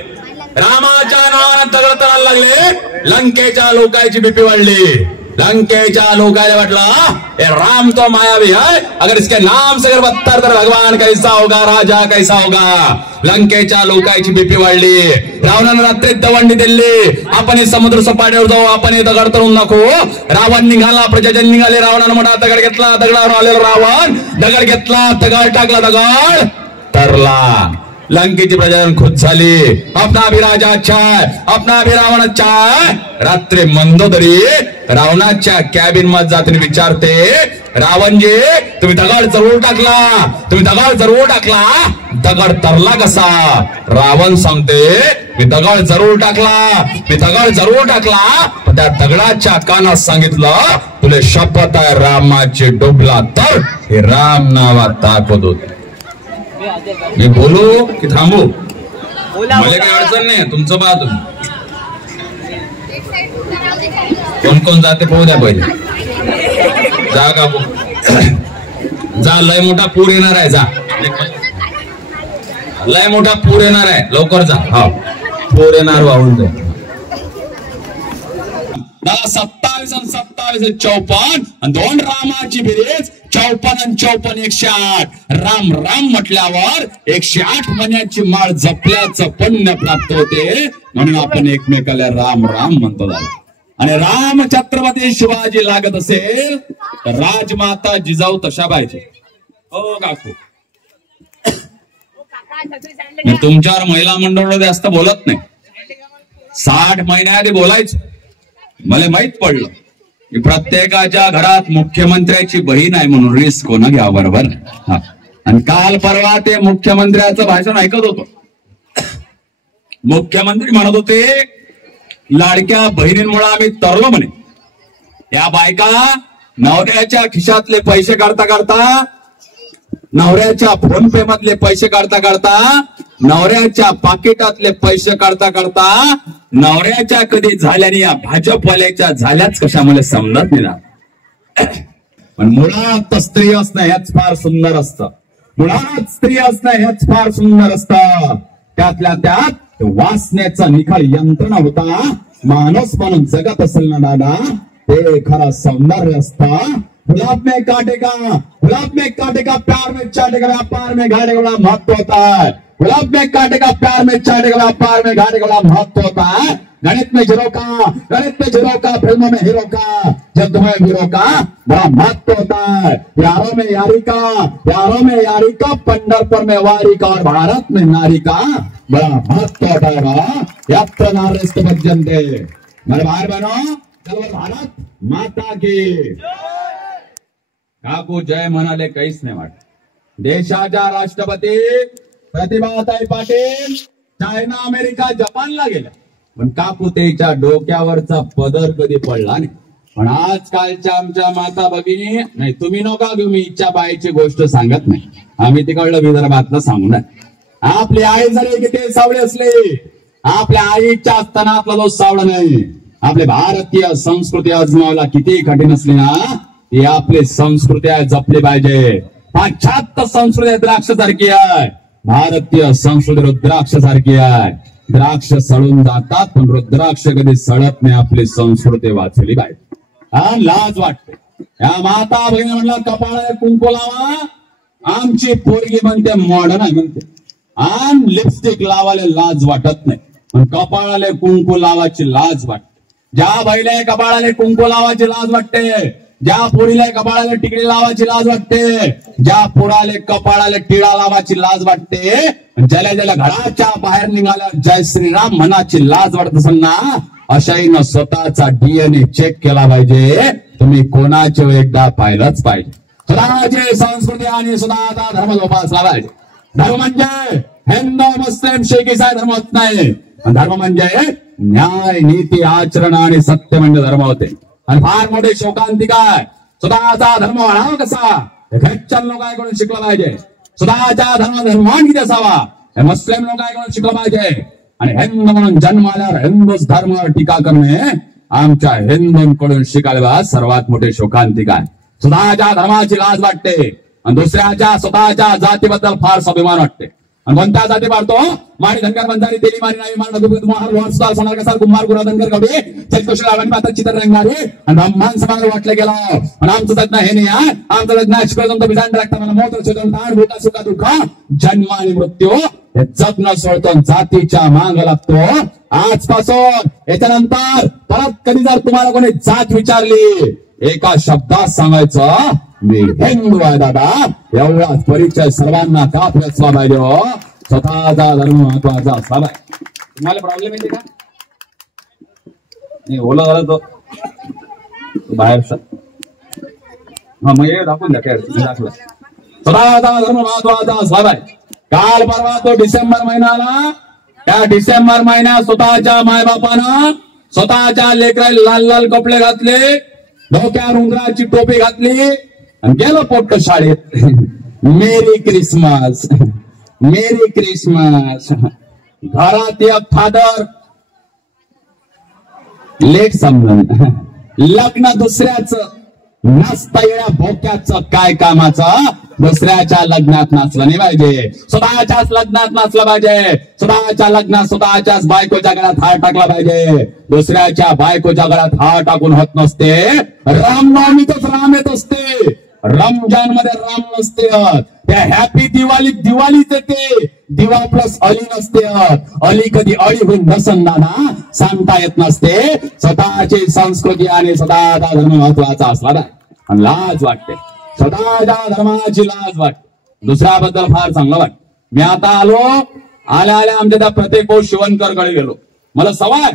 रामाच्या नावानं दगड तरायला लागले. लंकेच्या लोकांची बीपी वाढली. लंकेच्या लोकांना वाटलं ये राम तो मायावी है. अगर इसके नाम से अगर बदतर तर भगवान कैसा होगा, राजा कैसा होगा. लंकेच्या लोकांची बीपी वाढली. रावणानं रात्री दवंडी दिली. आपण समुद्र सपाटीवर जाऊ. आपण दगड तरून नको. रावण निघाला. प्रजाजन निघाले. रावणानं मोठा दगड घेतला. दगडावर आलेला रावण दगड घेतला. दगड टाकला. दगड तरला. लंकेची प्रजाजन खुश झाली. आपला भी राजा अच्छा है. आपला भी रावण अच्छा है. रात्री मंदोदरी रावणाच्या कॅबिन मध्ये जातीने विचारते रावणजी तुम्ही दगड जरूर टाकला. तुम्ही दगड जरूर टाकला. दगड तरला कसा? रावण सांगते मी दगड जरूर टाकला. मी दगड जरूर टाकला. त्या दगडाच्या कानात सांगितलं तुला शपथ आहे रामाची डुबला तर हे राम नावात ताकद होते. मी बोलू की थांबू? मला काही अडचण नाही. तुमचं पहा तुम्ही. कोण कोण जाते पाहू द्या पहिले. जा काकू जा, लय मोठा पूर येणार आहे, जा लय मोठा पूर येणार आहे, लवकर जा. हा पूर येणार वाहून जाईल. 27 आणि 27 54 आणि 2 रामाची बेरीज 54 आणि 54 108. राम राम म्हटल्यावर 108 महिन्याची माळ जपल्याचं पुण्य प्राप्त होते, म्हणून आपण एकमेकाला राम राम म्हणतो. आणि राम छत्रपती शिवाजी लागत असेल तर राजमाता जिजाऊ तशा पाहिजे. हो काकू, मी तुमच्यावर महिला मंडळ जास्त बोलत नाही. 60 महिन्याआधी बोलायचं. मला माहित पडलं की प्रत्येकाच्या घरात मुख्यमंत्र्याची बहीण आहे म्हणून रिस्क कोण घ्या, बरोबर. आणि काल परवा ते मुख्यमंत्र्याचं भाषण ऐकत होतो. मुख्यमंत्री म्हणत होते लाडक्या बहिणींमुळे आम्ही तरलो म्हणे. या बायका नवऱ्याच्या खिशातले पैसे काढता काढता, नवऱ्याच्या फोन पे मधले पैसे काढता काढता, नवऱ्याच्या पाकिटातले पैसे काढता काढता, नवऱ्याच्या कधी झाल्याने या भाजपवाल्याच्या झाल्याच कशा मला समजत नाही. पण मुळात स्त्री असणं हेच फार सुंदर असतं. मुळात स्त्री असणं हेच फार सुंदर असतं. त्यातल्या त्यात वासनेचा निखळ यंत्रणा होता. माणूस म्हणून जगत असेल ना दादा, ते खरं सौंदर्य असतं. गुलाब में काटेगा, गुलाब में काटेगा, प्यार में चाटेगा, व्यापार में घाटे का महत्व होता है. गुलाब में काटेगा, प्यार में चाटेगा, व्यापार में घाटे का महत्व होता है. गणित में जीरो का, गणित में जीरो का, फिल्मों में हीरो का, जब में हीरो का बड़ा महत्व होता है. यारों में यारी का, यारों में यारी का, पंढरपुर में वारी का और भारत में नारी का बड़ा महत्व होता है. यात्र नारेस्त भजन्ते. मेरे भाई बहनों, चलो भारत माता की. काकू जय म्हणाले काहीच नाही वाटत. देशाच्या राष्ट्रपती प्रतिभाताई पाटील चायना, अमेरिका, जपानला गेल्या, पण काकू त्याच्या डोक्यावरचा पदर कधी पडला नाही. पण आजकालच्या आमच्या माता भगिनी, नाही तुम्ही नका घेऊ, मी इच्छा बाईची गोष्ट सांगत नाही, आम्ही तिकडलं विदर्भातलं सांगणार. आपली आई जरी किती सावळे असले, आपल्या आईच्या स्तनातला जो सावळा नाही. आपले भारतीय संस्कृती अजमावला किती कठीण असली ना, ती आपली संस्कृती आहे जपली पाहिजे. पाश्चात्य संस्कृती द्राक्ष सारखी आहे, भारतीय संस्कृती रुद्राक्ष सारखी आहे. द्राक्ष सडून जातात पण रुद्राक्ष कधी सडत नाही. आपली संस्कृती वाचली पाहिजे. हा लाज वाटते. या माता बहिणी म्हणलं कपाळाला कुंकू लावा, आमची पोरगी म्हणते मॉडर्न आहे म्हणते. आम लिपस्टिक लावायला लाज वाटत नाही, पण कपाळाला कुंकू लावायची लाज वाटते. ज्या बाईला कपाळाला कुंकू लावायची लाज वाटते, ज्या पोरीला कपाळाला टिकडी लावायची लाज वाटते, ज्या पोराले कपाळाला टिळा लावायची लाज वाटते, ज्याला ज्याला घराच्या बाहेर निघाल्या जय श्रीराम मनाची लाज वाटत असेल ना, अशाईनं स्वतःचा डीएनए चेक केला पाहिजे. तुम्ही कोणाचे एकदा पाहिलंच पाहिजे. स्वतःची संस्कृती आणि स्वतःचा धर्म जोपासला पाहिजे. धर्म म्हणजे हिंदू मुस्लिम शीख ईसाई धर्म होत नाही. धर्म म्हणजे न्याय, नीती, आचरण आणि सत्य म्हणजे धर्म होते. आणि फार मोठे शोकांतिका आहे. स्वतःचा धर्म वाढावा कसा, ख्रिश्चन लोकांकडून शिकलं पाहिजे. स्वतःचा धर्म किती असावा, हे मुस्लिम लोकांकडून शिकलं पाहिजे. आणि हिंदू म्हणून जन्म आल्यावर हिंदूच धर्मावर टीका करणे आमच्या हिंदूंकडून शिकायला सर्वात मोठे शोकांतिका आहे. स्वतःच्या धर्माची लाज वाटते आणि दुसऱ्याच्या स्वतःच्या जातीबद्दल फार स्वाभिमान वाटते. आणि कोणत्या जाती पाडतो, माडी धनगर बंजारी तेली मारी नावी मान नदुपत मोहर लोहर सोनार कसार कुंभार गुरा धनगर कवडे चलकुशल आवणी पाता चित्र रंगारी आणि ब्रह्मांड समाज वाटले गेला. आणि आमचं लग्न हे नाही आहे, आमचं लग्न शिकवतो बिजान लागतं मला मोठ चोदून ताण भूता सुखा दुःख जन्म आणि मृत्यू हे जगणं सोडतो, जातीच्या मांग लागतो. आजपासून याच्यानंतर परत कधी जर तुम्हाला कोणी जात विचारली, एका शब्दात सांगायचं मी हिंदू आहे दादा. एवढाच परिचय सर्वांना का असला पाहिजे. स्वतःचा धर्म महत्वाचा असला पाहिजे. तुम्हाला प्रॉब्लेम येते का नाही? ओला झाला तो बाहेरचा, हा मग हे दाखवून द्या. स्वतःचा धर्म महत्वाचा असला पाहिजे. काल परवा तो डिसेंबर महिना आला, त्या डिसेंबर महिन्यात स्वतःच्या मायबापानं स्वतःच्या लेकराला लाल लाल कपडे घातले, डोक्यावर उंदराची टोपी घातली आणि गेलो पोट्ट शाळेत. मेरी क्रिसमस, मेरी क्रिसमस. घरात एक फादर लेट समजून, लग्न दुसऱ्याच, नाचता बोक्याचं काय कामाचं, दुसऱ्याच्या लग्नात नाचलं नाही पाहिजे, स्वतःच्याच लग्नात नाचलं पाहिजे, स्वतःच्या लग्नात स्वतःच्याच बायकोच्या गळ्यात हार टाकला पाहिजे, दुसऱ्याच्या बायकोच्या गळ्यात हार टाकून होत नसते. रामनवमीतच राम येत असते, रमजान मध्ये राम नसते, त्या हॅपी दिवाळीत दिवाळीच येते, दिवा प्लस अली नसते, अली कधी अळी होऊन नसंदाना सांगता येत नसते. स्वतःची संस्कृती आणि स्वतःचा धर्म महत्वाचा असला ना, आणि लाज वाटते, स्वतःच्या धर्माची लाज वाटते, दुसऱ्याबद्दल फार चांगलं वाटत. मी आता आलो, आल्या आल्या आमच्या त्या प्रत्येक भाऊ शिवणकरकडे गेलो. मला सवय,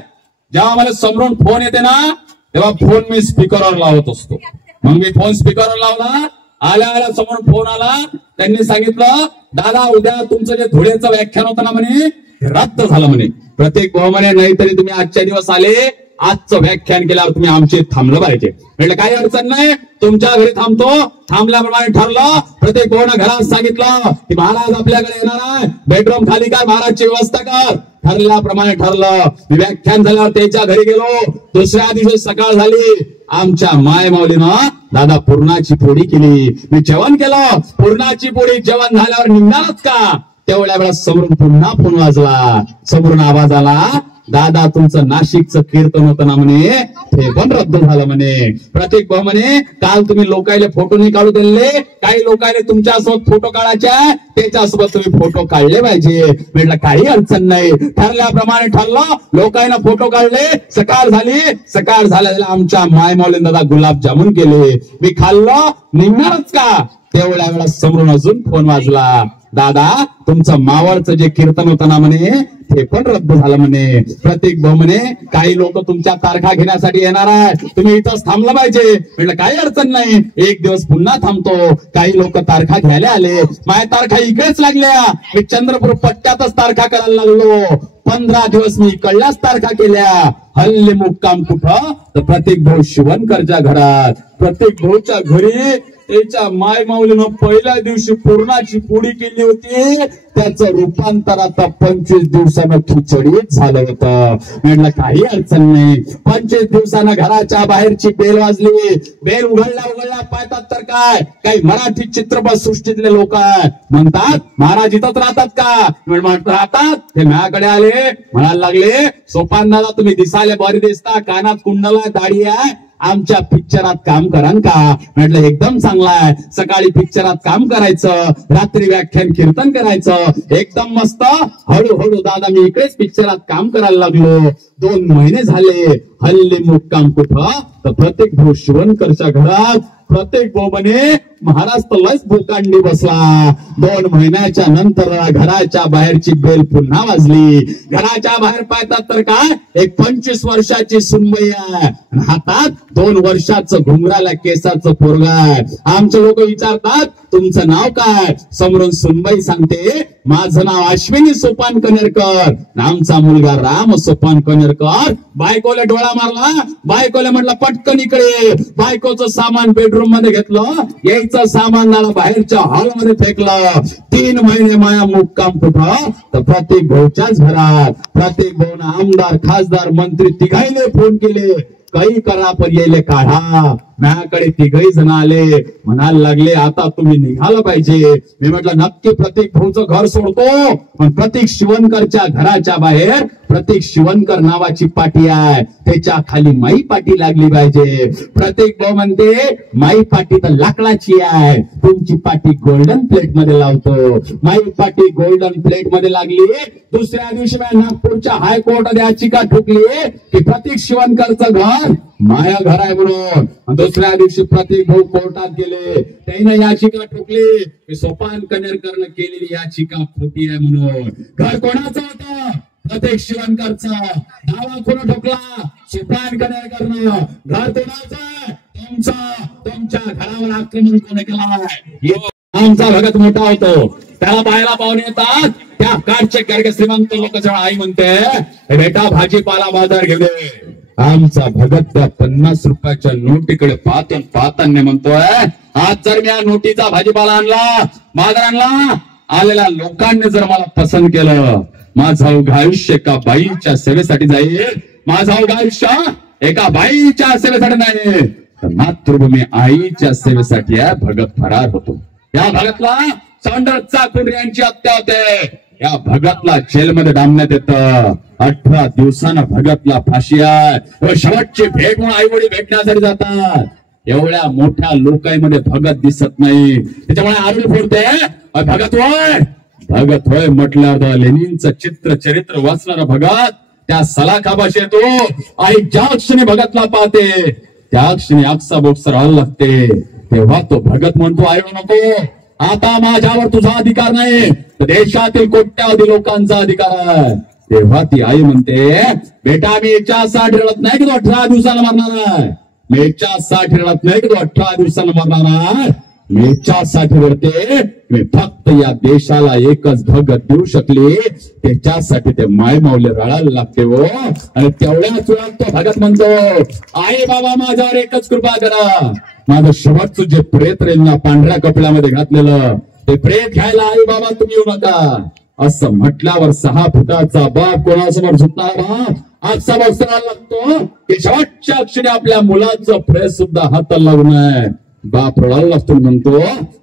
जेव्हा मला समोरून फोन येते ना तेव्हा फोन मी स्पीकरवर लावत असतो. मग मी फोन स्पीकरवर लावला, आल्या आल्या समोर फोन आला, त्यांनी सांगितलं दादा उद्या तुमचं जे धुळेचं व्याख्यान होतं ना म्हणे रद्द झालं म्हणे. प्रत्येक भाऊ म्हणे नाही तरी तुम्ही आजच्या दिवस आले, आजचं व्याख्यान केल्यावर तुम्ही आमचे थांबलं पाहिजे. म्हटलं काही अडचण नाही, तुमच्या घरी थांबतो. थांबल्याप्रमाणे ठरलं, प्रत्येक भाऊनं घरात सांगितलं की महाराज आपल्याकडे येणार आहे, बेडरूम खाली कर, महाराजची व्यवस्था कर. ठरल्याप्रमाणे ठरलं. मी व्याख्यान झाल्यावर त्याच्या घरी गेलो. दुसऱ्या दिवशी सकाळ झाली, आमच्या माय माऊलीनं दादा पुरणाची पोळी केली. मी जेवण केलं, पुरणाची पोळी जेवण झाल्यावर निघणारच का तेवढ्या वेळा समोरून पुन्हा फोन वाजला. समोरून आवाज आला, दादा तुमचं नाशिकचं कीर्तन होतं ना म्हणे, ते पण रद्द झालं म्हणे. प्रत्येक भाऊ म्हणे काल तुम्ही लोकायले फोटो नाही काढू दिले, काही लोकायले तुमच्यासोबत फोटो काढायचे, त्याच्यासोबत तुम्ही फोटो काढले पाहिजे. म्हटलं काही अडचण नाही. ठरल्याप्रमाणे ठरलं, लोकांना फोटो काढले. सकाळ झाली, सकाळ झाल्या आमच्या माय माऊलीने दादा गुलाबजामुन केले. मी खाल्लं, निघणारच का तेवढ्या वेळा समोरून अजून फोन वाजला, दादा तुमचं मावळचं जे कीर्तन होतं ना म्हणे ते पण रद्द झालं म्हणे. प्रत्येक भाऊ म्हणे काही लोक तुमच्या तारखा घेण्यासाठी येणार आहे, तुम्ही इथंच थांबलं पाहिजे. म्हटलं काही अडचण नाही, एक दिवस पुन्हा थांबतो. काही लोक तारखा घ्यायला आले, माझ्या तारखा इकडेच लागल्या. मी चंद्रपूर पट्ट्यातच तारखा करायला लागलो. 15 दिवस मी इकडल्याच तारखा केल्या. हल्ली मुक्काम कुठं तर प्रत्येक भाऊ शिवणकरच्या घरात. प्रत्येक भाऊच्या घरी त्याच्या माय माऊलीनं पहिल्या दिवशी पूर्णाची पोळी केली होती, त्याचं रूपांतर आता 25 दिवसानं खिचडीच झालं होतं. म्हटलं काही अडचण नाही. 25 दिवसानं घराच्या बाहेरची बेल वाजली. बेल उघडल्या पाहतात तर काय काही मराठी चित्रपट सृष्टीतले लोक म्हणतात महाराज इथंच राहतात का. म्हणतात राहतात. ते माझ्याकडे आले, म्हणायला लागले सोपान दादा तुम्ही दिसायला बरी दिसता, कानात कुंडल आहे, दाढी आहे, आमच्या पिक्चरात काम करान का. म्हटलं एकदम चांगला आहे. सकाळी पिक्चरात काम करायचं, रात्री व्याख्यान कीर्तन करायचं, एकदम मस्त. हळूहळू दादा मी इकडेच पिक्चरात काम करायला लागलो. 2 महिने झाले. हल्ली मुक्काम कुठं तर प्रत्येक भाऊ शिवणकरच्या घरात. प्रत्येक भाऊ म्हणे महाराज तर लयच भूकांडी बसला. 2 महिन्याच्या नंतर घराच्या बाहेरची बेल पुन्हा वाजली. घराच्या बाहेर पाहतात तर काय एक 25 वर्षाची सुनबाई आहे, हातात 2 वर्षाचं घुंगराला केसाचं पोरगा आहे. आमचे लोक विचारतात तुमचं नाव काय. समोरून सुनबाई सांगते माझं नाव अश्विनी सोपान कनेरकर, आमचा मुलगा राम सोपान कनेरकर. बायकोला डोळा मारला. बायकोला म्हटलं पटकन इकडे. बायकोचं सामान बेडरूम मध्ये घेतलं, यायचं सामान बाहेरच्या हॉलमध्ये फेकलं. 3 महिने माया मुक्काम कुठं तर प्रत्येक भाऊच्याच घरात. प्रत्येक भाऊनं आमदार खासदार मंत्री तिघाईने फोन केले, काही करा पर्याय काढा. माझ्याकडे 3घही जण आले, म्हणायला लागले आता तुम्ही निघालं पाहिजे. मी म्हटलं नक्की प्रत्येक भाऊचं घर सोडतो, पण प्रत्येक शिवणकरच्या घराच्या बाहेर प्रत्येक शिवणकर नावाची पाटी आहे, त्याच्या खाली माई पाटी लागली पाहिजे. प्रत्येक भाऊ म्हणते माई पाटी तर लाकडाची आहे, तुमची पाटी गोल्डन प्लेट मध्ये लावतो. माई पाटी गोल्डन प्लेट मध्ये लागली. दुसऱ्या दिवशी नागपूरच्या हायकोर्टात याचिका ठोकली की प्रत्येक शिवणकरचं घर माया घर आहे म्हणून. दुसऱ्या दिवशी प्रत्येक भाऊ कोर्टात गेले, त्याने याचिका ठोकली की सोपान कनेरकरनं केलेली याचिका खोटी आहे म्हणून. घर कोणाचं होतं प्रत्येक शिवणकरचा. दावा कोण ठोकला सोपान कनेरकरनं. घर कोणाचं तुमचं. तुमच्या घरावर आक्रमण कोणी केलं. आमचा भगत मोठा होतो, त्याला पाहायला पाहुणे येतात. त्या काठचे करके श्रीमंत लोक आई म्हणते बेटा भाजीपाला बाजार घेऊ दे. आमचा भगत त्या 50 रुपयाच्या नोटीकडे पाहताना म्हणतोय आज जर मी या नोटीचा भाजीपाला आणला, बाजार आणला, आलेल्या लोकांनी जर मला पसंत केलं, माझं अवघं आयुष्य एका बाईच्या सेवेसाठी जाईल. माझं अवघं आयुष्य एका बाईच्या सेवेसाठी नाही, तर मातृभूमी आईच्या सेवेसाठी भगत फरार होतो. या भगतला सांडरचा यांची हत्या होते. या भगतला जेलमध्ये डांबण्यात येतं. 18 दिवसानं भगतला फाशी आहे. शेवटची भेट म्हणून आई वडील भेटण्यासाठी जातात. एवढ्या मोठ्या लोकांमध्ये भगत दिसत नाही. त्याच्यामुळे आरोळी फोडते भगत होय. भगत होय म्हटल्यावर लेनिनचं चित्र चरित्र वाचणारा भगत त्या सलाखाबाशी येतो. आई ज्या क्षणी भगतला पाहते त्या क्षणी आक्सा बोक्सा राहायला लागते. तेव्हा तो भगत म्हणतो आई नको, आता माझ्यावर तुझा अधिकार नाही, देशातील कोट्यावधी लोकांचा अधिकार आहे. तेव्हा ती आई म्हणते बेटा मी याच्यासाठी रडत नाही की तो 18 दिवसाला मरणार आहे. मी याच्यासाठी रडत नाही की तो 18 दिवसाला मरणार आहे. मी याच्यासाठी रडते मी फक्त या देशाला एकच भगत देऊ शकली. त्याच्यासाठी ते माय माऊली रडायला लागते हो. आणि तेवढ्याच वेळात तो भगत म्हणतो आई बाबा माझ्यावर एकच कृपा करा. माझं शेवटचं जे प्रेत रेल्ला पांढऱ्या कपड्यामध्ये घातलेलं ते प्रेत घ्यायला आई बाबा तुम्ही येऊ नका. असं म्हटल्यावर 6 फुटाचा बाप कोणासमोर झुकणार बाप आजचा बसरा लागतो की शेवटच्या क्षणी आपल्या मुलाचं प्रेत सुद्धा हाताला लागू नये. बाप रडायला लागतो म्हणतो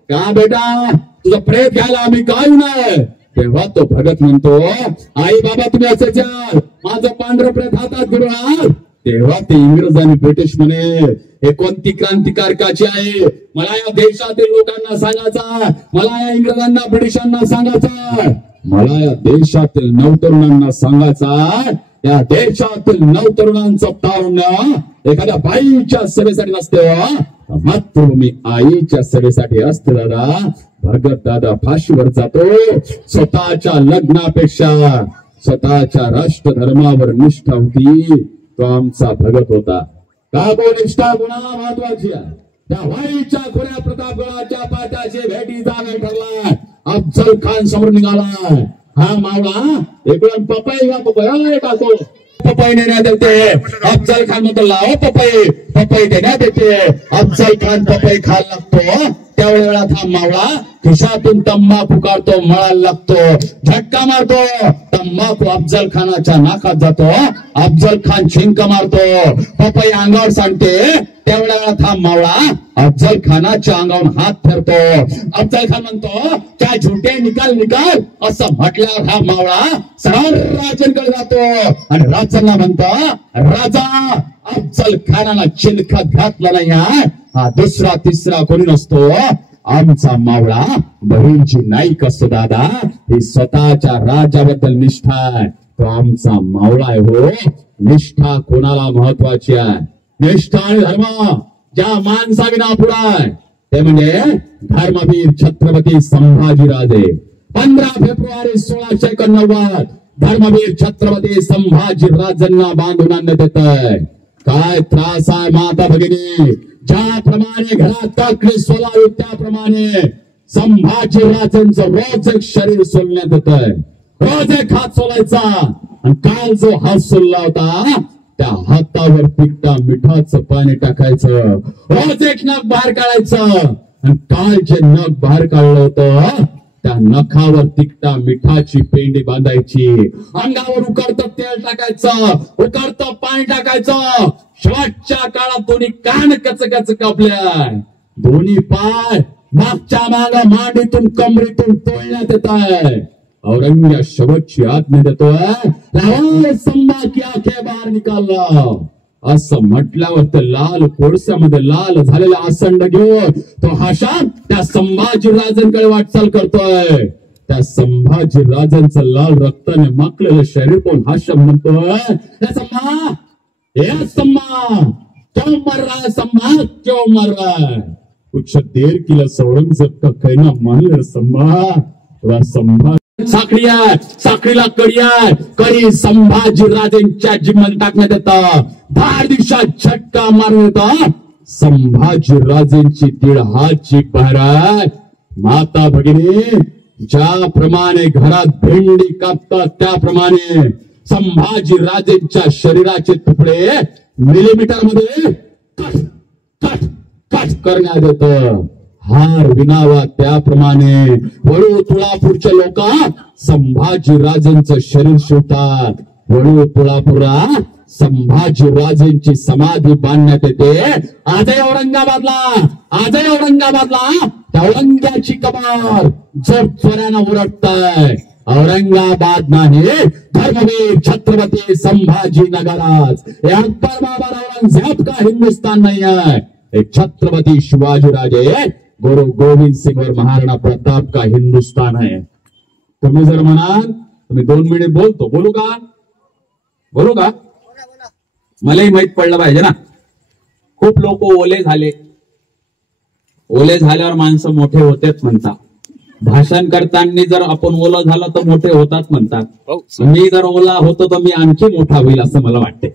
का बेटा तुझं प्रेत घ्यायला आम्ही काय नये. तेव्हा तो भगत म्हणतो आई बाबा तुम्ही असं द्या माझं पांढरं प्रेत हातात घेऊन. तेव्हा ते इंग्रज आणि ब्रिटिश म्हणे हे कोणती क्रांतिकारकाची आहे. मला या देशातील लोकांना सांगायचा, मला या इंग्रजांना ब्रिटिशांना सांगायचा, मला या देशातील नवतरुणांना सांगायचा. या देशातील नवतरुणांचं तारुण्य एखाद्या बाईच्या सेवेसाठी नसते, मातृभूमी आईच्या सेवेसाठी असते. दादा भगत दादा फाशीवर जातो. स्वतःच्या लग्नापेक्षा स्वतःच्या राष्ट्रधर्मावर निष्ठा होती. तो आमचा भगत होता. का गो निष्ठा गुणा महत्वाची आहे. त्या वाईच्या खुऱ्या प्रतापगडाच्या पाट्याचे भेटी जागा ठरला. अफजल खान समोर निघाला. हा मावळा इकडून पपई का पपई टाको पपई नेण्यात येते. अफजल खान म्हणतो लाव पपई. पपई देण्यात येते. अफजल खान पपई खायला लागतो. त्यावेळेला हा मावळा खिशातून तंबाखू काढतो, मळायला लागतो, झटका मारतो. तंबाखू अफजल खानाच्या नाकात जातो. अफजल खान छिंक मारतो. पपई अंगावर सांडते. त्यावेळेला हा मावळा अफजल खानाच्या अंगावर हात फिरतो. अफजल खान म्हणतो क्या झुटे निकाल निकाल. असं म्हटल्यावर हा मावळा सरळ राजांकडे जातो आणि राजांना म्हणतो राजा अफजल खानाला चिलखत घातला नाही. हा दुसरा तिसरा कोणी नसतो. आमचा मावळा बहीणची नाईक असतो. दादा ही स्वतःच्या राजाबद्दल निष्ठा आहे. तो आमचा मावळा आहे हो. निष्ठा कोणाला महत्वाची आहे. निष्ठा आणि धर्म ज्या माणसाविना पुढा आहे ते म्हणजे धर्मवीर छत्रपती संभाजीराजे. 15 फेब्रुवारी 1691 धर्मवीर छत्रपती संभाजीराजांना बांधून आणण्यात येत आहे. काय त्रास आहे माता भगिनी. ज्याप्रमाणे घरात टाकली सोलावी त्याप्रमाणे संभाजीराजांचं रोज एक शरीर सोलण्यात येत आहे. रोज एक हात सोलायचा. आणि काल जो हात सोलला होता त्या हातावर तिकटा मिठाचं पाणी टाकायचं. रोज एक नख बाहेर काढायचं. आणि काल जे नख बाहेर काढलं होतं त्या नखावर तिकटा मिठाची पेंडी बांधायची. अंगावर उकडतं तेल टाकायचं, उकडतं पाणी टाकायचं. शेवटच्या काळात दोन्ही कान कचकच कापल्या. दोन्ही पाय मागच्या माग मांडीतून कमरीतून तोडण्यात येत आहे. औरंगजेब शेवटची आज्ञा देतोय संभा की आंखें बाहेर निकालला. असं म्हटल्यावर ते लाल कोळस्यामध्ये लाल झालेला आसंड घेऊन तो हाशा त्या संभाजीराजांकडे वाटचाल करतोय. त्या संभाजीराजांचं लाल रक्ताने माखलेलं शरीर पण हाशा म्हणतोय सम्मा सम्मा क्यों मर रहा है. सम्मा क्यों मर रहा है. कुछ देर के लिए औरंगजेब का कहना मान ले सम्मा. संभा साखळीला कडी संभाजीराजांच्या जिम्म्यात टाकण्यात येतं. धार दिशा झटका मारून येतं. संभाजीराजांची 1.5 हातची बाहेर. माता भगिनी ज्याप्रमाणे घरात भेंडी कापतात त्याप्रमाणे संभाजीराजांच्या शरीराचे तुकडे मिलीमीटर मध्ये कट कट कट करण्यात येतं. हार विनावा त्याप्रमाणे वळू तुळापूरचे लोक संभाजीराजांचं शरीर शिवतात. वळू तुळापुरा संभाजीराजेंची समाधी बांधण्यात येते. आजही औरंगाबादला त्या औरंग्याची कबर जोर जोरानं उरटतंय. औरंगाबाद नाही, धर्मवीर छत्रपती संभाजीनगरच. हे अकबर बाबर औरंगजेब का हिंदुस्तान नहीं है, एक छत्रपती शिवाजीराजे गुरु गोविंद सिंह और महाराणा प्रताप का हिंदुस्तान है. तुम्ही जर म्हणाल तुम्ही 2 मिनिट बोलू का मलाही माहित पडलं पाहिजे ना. खूप लोक ओले झाल्यावर माणसं मोठे होतेच म्हणतात. भाषण करताना जर आपण ओला झालं तर मोठे होतात म्हणतात. मी जर ओला होतो तर मी आणखी मोठा होईल असं मला वाटते.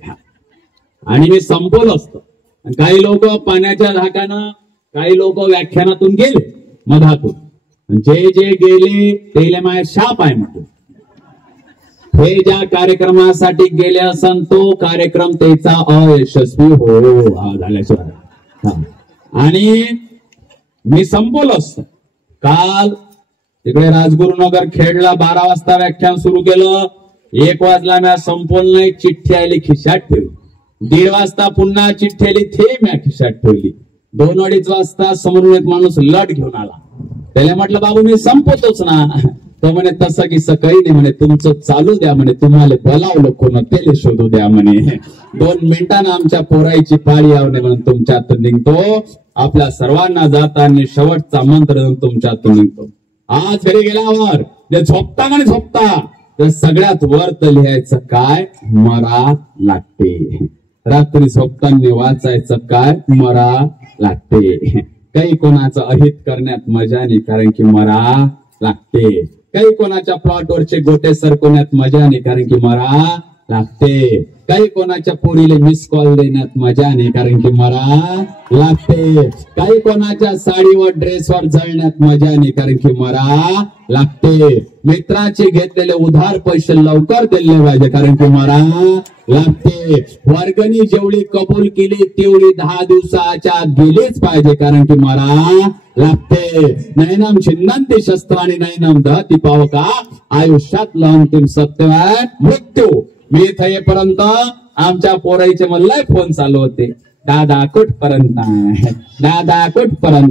आणि मी संपवलं असतं. काही लोक पाण्याच्या धाकानं, काही लोक व्याख्यानातून गेले मधातून. जे गेले त्याला माझ्या शाप आहे म्हणतो. हे ज्या कार्यक्रमासाठी गेले असन तो कार्यक्रम त्याचा अयशस्वी हो झाल्याशिवाय. आणि मी संपवलं असतं. काल तिकडे राजगुरुनगर खेडला 12 वाजता व्याख्यान सुरू केलं. 1 वाजला मी संपवलं नाही, चिठ्ठी आली खिशात ठेवली. 1:30 वाजता पुन्हा चिठ्ठी आली, थे मी खिशात ठेवली. 2-2:30 वाजता समोरून एक माणूस लट घेऊन आला. त्याला म्हटलं बाबू मी संपवतोच ना. तो म्हणे तसं की काही नाही म्हणे, तुमचं चालू द्या म्हणे, तुम्हाला बोलावलं कोण त्याला शोधू द्या म्हणे. 2 मिनिटांना आमच्या पोराईची पाळी आवणे म्हणून तुमच्यातून निघतो. आपल्या सर्वांना जाताना शेवटचा मंत्र तुमच्यातून निघतो. आज घरी गेल्यावर जे झोपता तर सगळ्यात वर तर लिहायचं काय, मरा लागते. रात्री झोपताना वाचायचं काय, मरा लागते. काही कोणाचं अहित करण्यात मजा नाही, कारण की मरा लागते. काही कोणाच्या प्लॉटवरचे गोटे सरकवण्यात मजा नाही, कारण की मरा लागते. काही कोणाच्या पोरीले मिस कॉल देण्यात मजा नाही, कारण की मरा लागते. काही कोणाच्या साडीवर ड्रेसवर जळण्यात मजा नाही, कारण की मरा लागते. मित्राचे घेतलेले उधार पैसे लवकर दिले पाहिजे, कारण की मरा लागते. वर्गणी जेवढी कबूल केली तेवढी 10 दिवसाच्या आत गेलीच पाहिजे, कारण की मरा लागते. नैनम छिन्नंती शस्त्राने नैनम दहती पावका. आयुष्यातलं अंतिम सत्य आहे मृत्यू. मी इथं येईपर्यंत आमच्या पोराईचे मला फोन चालू होते, दादा कुठपर्यंत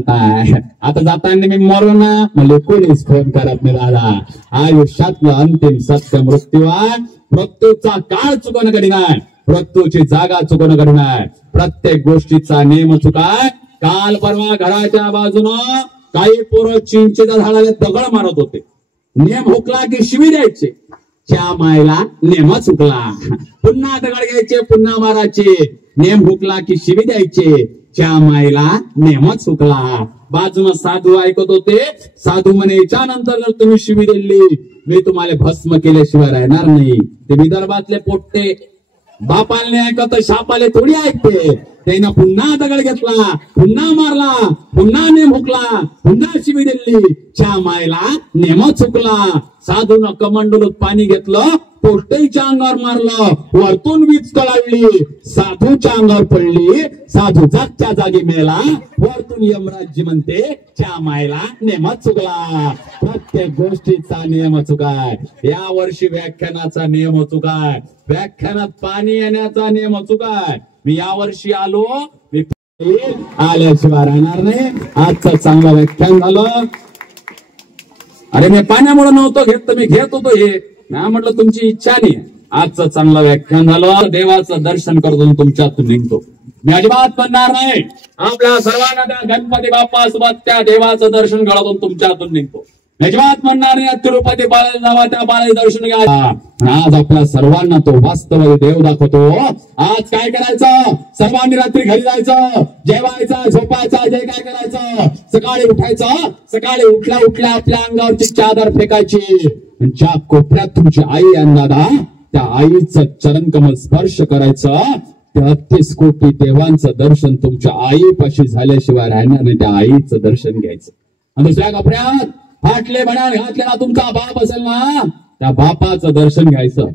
आहे. आता जाताना मी मरू ना, मला कोणीच फोन करत नाही. दादा आयुष्यातलं अंतिम सत्य मृत्यू आहे. मृत्यूचा काळ चुकणं कधी नाही, मृत्यूची जागा चुकणं कधी नाही. प्रत्येक गोष्टीचा नियम चुकाय. काल परवा घराच्या बाजूनं काही पोरं चिंचेच्या झाडाला दगड मारत होते. नेम हुकला की शिवी द्यायचे. च्या मायला नेम चुकला. पुन्हा दगड घ्यायचे, पुन्हा मारायचे. नेम हुकला की शिवी द्यायचे. च्या मायला नेम चुकला. बाजून साधू ऐकत होते. साधू म्हणे याच्यानंतर जर तुम्ही शिवी दिली मी तुम्हाला भस्म केल्याशिवाय राहणार नाही. ते विदर्भातले पोट्टे बापाले ऐकत शापाले थोडी ऐकते. त्यानं पुन्हा दगड घेतला, पुन्हा मारला, पुन्हा नेम हुकला, पुन्हा शिवी दिली. च्या मायला नेम चुकला. साधून कमंडलूत पाणी घेतलं, पोट्टेच्या अंगावर मारलं, वरतून वीज कळावली, साधूच्या अंगावर पडली. साधू जागच्या जागी मेला. वरतून यमराज्य म्हणते च्या मायला नेम चुकला. प्रत्येक गोष्टीचा नियम चुकाय. या वर्षी व्याख्यानाचा नियम चुकाय. व्याख्यानात पाणी येण्याचा नियम चुकाय. मी या वर्षी आलो, मी आल्याशिवाय राहणार नाही. आजचं चांगलं व्याख्यान झालं. अरे मी पाण्यामुळे नव्हतं घेत तर मी घेत होतो. हे ना म्हटलं तुमची इच्छा नाही. आजचं चांगलं व्याख्यान झालं. देवाचं दर्शन करतो तुमच्यातून निघतो. मी अजिबात म्हणणार नाही आपल्या सर्वांना त्या गणपती बाप्पा सोबत त्या देवाचं दर्शन घडवून तुमच्यातून निघतो. अजिबात म्हणणार नाही तिरुपती बाळाला जावा, त्या बाळाचे दर्शन घ्या. आज आपल्या सर्वांना तो वास्तव देव दाखवतो. आज काय करायचं, सर्वांनी रात्री घरी जायचं, जेवायचं, झोपायचं, जे काय करायचं, सकाळी उठायचं. सकाळी उठल्या आपल्या अंगावरची चादर फेकायची. ज्या कोपऱ्यात तुमची आई आहे दादा, त्या आईचं चरणकमल स्पर्श करायचं. 33 कोटी देवांचं दर्शन तुमच्या आईपाशी झाल्याशिवाय राहणार नाही. त्या आईचं दर्शन घ्यायचं. आणि दुसऱ्या कोपऱ्यात फाटले बनान घातलेला तुमचा बाप असेल ना, त्या बापाचं दर्शन घ्यायचं.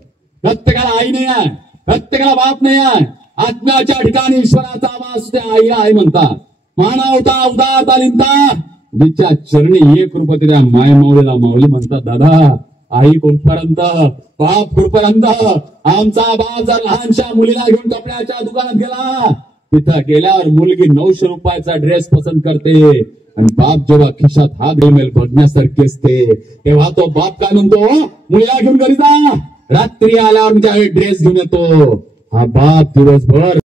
प्रत्येकाला आई नाही आहे, प्रत्येकाला बाप नाही आहे. आत्म्याच्या ठिकाणी ईश्वराचा आवाज त्या आईला आई म्हणतात. मानवता उदार तालिंता जिच्या चरणी 1 रुपये त्या माय माऊलीला माऊली म्हणतात. दादा आई कुठपर्यंत, बाप कुठपर्यंत. आमचा बाप जर लहानशा मुलीला घेऊन कपड्याच्या दुकानात गेला, तिथं गेल्यावर मुलगी 900 रुपयाचा ड्रेस पसंत करते आणि बाप जेव्हा खिशात हात घेऊन बघण्यासारखे असते, तेव्हा तो बाप काय म्हणतो, मुलीला घेऊन घरी जा, रात्री आल्यावर ड्रेस घेऊन येतो. हा बाप दिवसभर